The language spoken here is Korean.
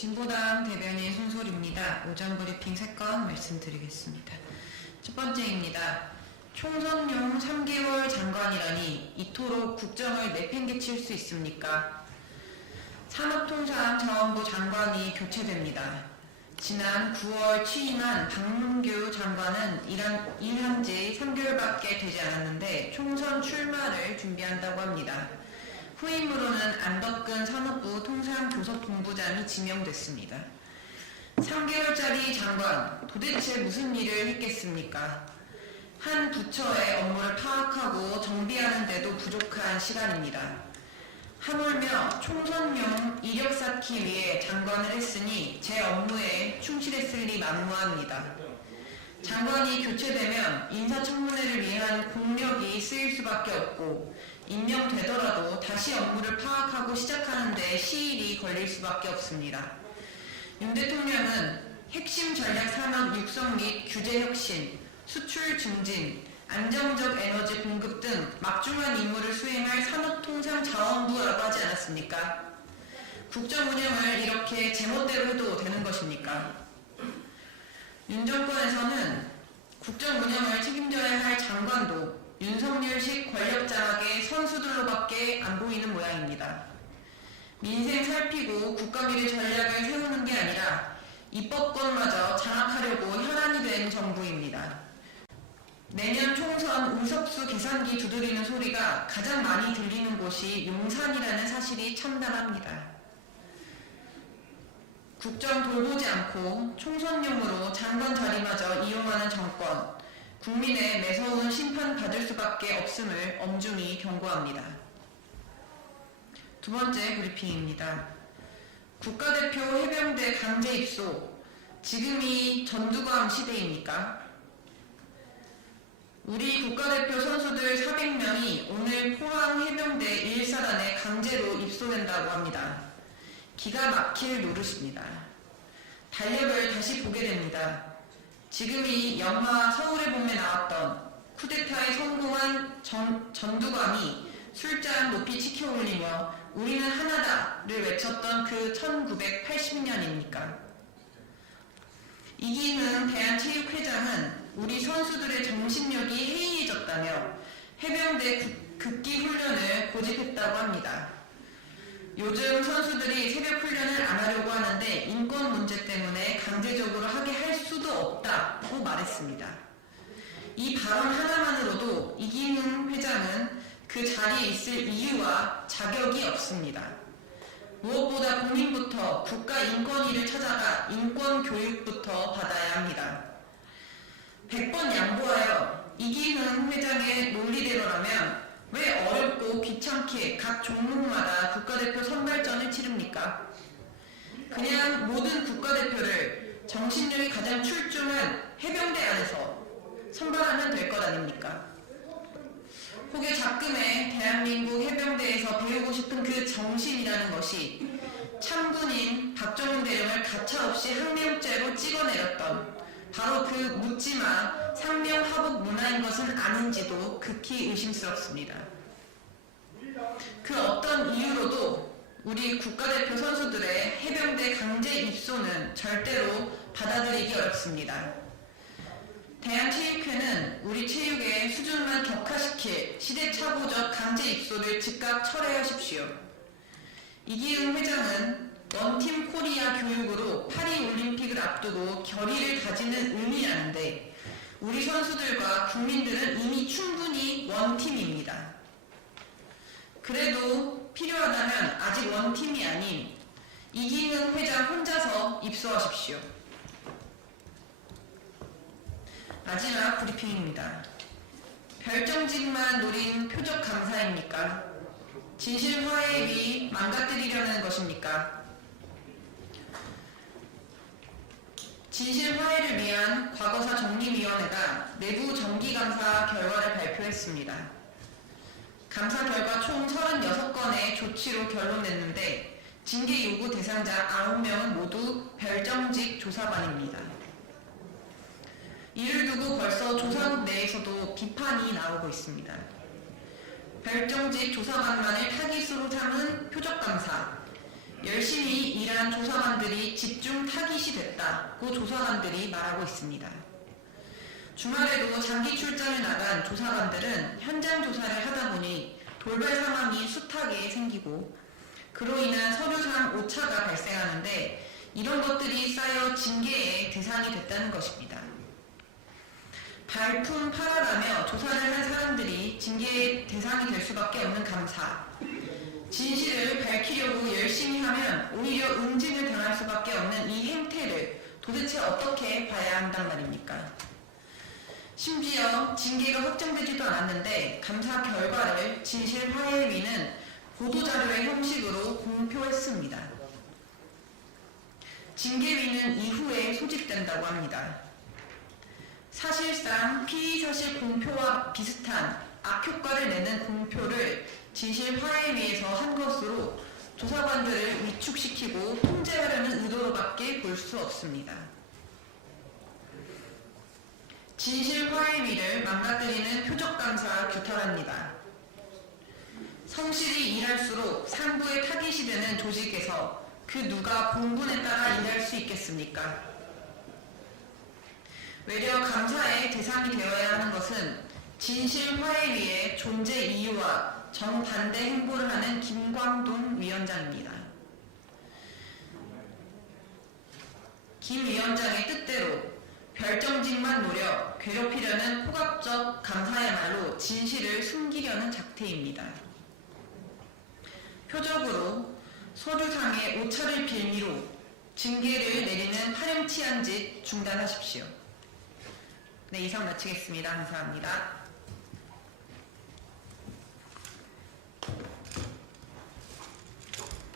진보당 대변인 손솔입니다. 오전 브리핑 3건 말씀드리겠습니다. 첫 번째입니다. 총선용 3개월 장관이라니 이토록 국정을 내팽개칠 수 있습니까? 산업통상자원부 장관이 교체됩니다. 지난 9월 취임한 박문규 장관은 일한 지 3개월밖에 되지 않았는데 총선 출마를 준비한다고 합니다. 후임으로는 안덕근 산업부 통상교섭본부장이 지명됐습니다. 3개월짜리 장관, 도대체 무슨 일을 했겠습니까? 한 부처의 업무를 파악하고 정비하는 데도 부족한 시간입니다. 하물며 총선용 이력 쌓기 위해 장관을 했으니 제 업무에 충실했을 리 만무합니다. 장관이 교체되면 인사청문회를 위한 공력이 쓰일 수밖에 없고 임명되더라도 다시 업무를 파악하고 시작하는 데 시일이 걸릴 수밖에 없습니다. 윤 대통령은 핵심 전략 산업 육성 및 규제 혁신, 수출 증진, 안정적 에너지 공급 등 막중한 임무를 수행할 산업통상자원부라고 하지 않았습니까? 국정 운영을 이렇게 제멋대로 해도 되는 것입니까? 윤 정권에서는 국정 운영을 책임져야 할 장관도 윤석열식 권력 장악의 선수들로밖에 안 보이는 모양입니다. 민생 살피고 국가미래 전략을 세우는 게 아니라 입법권마저 장악하려고 혈안이 된 정부입니다. 내년 총선 의석수 계산기 두드리는 소리가 가장 많이 들리는 곳이 용산이라는 사실이 참담합니다. 국정 돌보지 않고 총선용으로 장관 자리마저 이용하는 정권, 국민의 매서운 심판 받을 수밖에 없음을 엄중히 경고합니다. 두 번째 브리핑입니다. 국가대표 해병대 강제 입소, 지금이 전두광 시대입니까? 우리 국가대표 선수들 400명이 오늘 포항 해병대 1사단에 강제로 입소된다고 합니다. 기가 막힐 노릇입니다. 달력을 다시 보게 됩니다. 지금이 영화 서울의 봄에 나왔던 쿠데타에 성공한 전두광이 술잔 높이 치켜 올리며 우리는 하나다를 외쳤던 그 1980년입니까? 이기흥 대한체육회장은 우리 선수들의 정신력이 해이해졌다며 해병대 극기 훈련을 고집했다고 합니다. 요즘 선수들이 새벽 훈련을 안 하려고 하는데 인권 문제 때문에 강제적으로 하게 할 수도 없다고 말했습니다. 이 발언 하나만으로도 이기흥 회장은 그 자리에 있을 이유와 자격이 없습니다. 무엇보다 국민부터 국가인권위를 찾아가 인권교육부터 받아야 합니다. 100번 양보하여 이기흥 회장의 논리대로라면 왜 어렵고 귀찮게 각 종목마다 국가대표 선발전을 치릅니까? 그냥 모든 국가대표를 정신력이 가장 출중한 해병대 안에서 선발하면 될 것 아닙니까? 혹여 작금의 대한민국 해병대에서 배우고 싶은 그 정신이라는 것이 참군인 박정훈 대령을 가차없이 항명죄로 찍어내렸던 바로 그 묻지마 상명하복 문화인 것은 아닌지도 극히 의심스럽습니다. 그 어떤 이유로도 우리 국가대표 선수들의 해병대 강제 입소는 절대로 받아들이기 어렵습니다. 대한체육회는 우리 체육의 수준만 격화시킬 시대착오적 강제 입소를 즉각 철회하십시오. 이기흥 회장은 원팀 코리아 교육으로 파리올림픽을 앞두고 결의를 다지는 의미라는데 우리 선수들과 국민들은 이미 충분히 원팀입니다. 그래도 필요하다면 아직 원팀이 아닌 이기흥 회장 혼자서 입소하십시오. 마지막 브리핑입니다. 별정직만 노린 표적 감사입니까? 진실 화해에 위해 망가뜨리려는 것입니까? 진실 화해를 위한 과거사 정리위원회가 내부 정기감사 결과를 발표했습니다. 감사 결과 총 36건의 조치로 결론냈는데 징계 요구 대상자 9명은 모두 별정직 조사관입니다. 이를 두고 벌써 조사국 내에서도 비판이 나오고 있습니다. 별정직 조사관만을 타깃으로 삼은 표적감사, 열심히 일한 조사관들이 조사관들이 집중 타깃이 됐다고 조사관들이 말하고 있습니다. 주말에도 장기 출장을 나간 조사관들은 현장 조사를 하다 보니 돌발 상황이 숱하게 생기고 그로 인한 서류상 오차가 발생하는데 이런 것들이 쌓여 징계의 대상이 됐다는 것입니다. 발품 팔아가며 조사를 한 사람들이 징계의 대상이 될 수밖에 없는 감사. 진실을 밝히려고 열심히 하면 오히려 응징을 당할 수밖에 없는 이 행태를 도대체 어떻게 봐야 한단 말입니까? 심지어 징계가 확정되지도 않았는데 감사 결과를 진실화해위는 보도자료의 형식으로 공표했습니다. 징계위는 이후에 소집된다고 합니다. 사실상 피의사실 공표와 비슷한 악효과를 내는 공표를 진실화해위에서 한 것으로 조사관들을 위축시키고 통제하려는 의도로밖에 볼 수 없습니다. 진실화해위를 망가뜨리는 표적감사 규탄합니다. 성실히 일할수록 상부의 타깃이 되는 조직에서 그 누가 공분에 따라 일할 수 있겠습니까? 외려 감사의 대상이 되어야 하는 것은 진실화해위의 존재 이유와 정반대 행보를 하는 김광돈 위원장입니다. 김 위원장의 뜻대로 별정직만 노려 괴롭히려는 포괄적 감사야말로 진실을 숨기려는 작태입니다. 표적으로 서류상의 오차를 빌미로 징계를 내리는 파렴치한 짓 중단하십시오. 네, 이상 마치겠습니다. 감사합니다.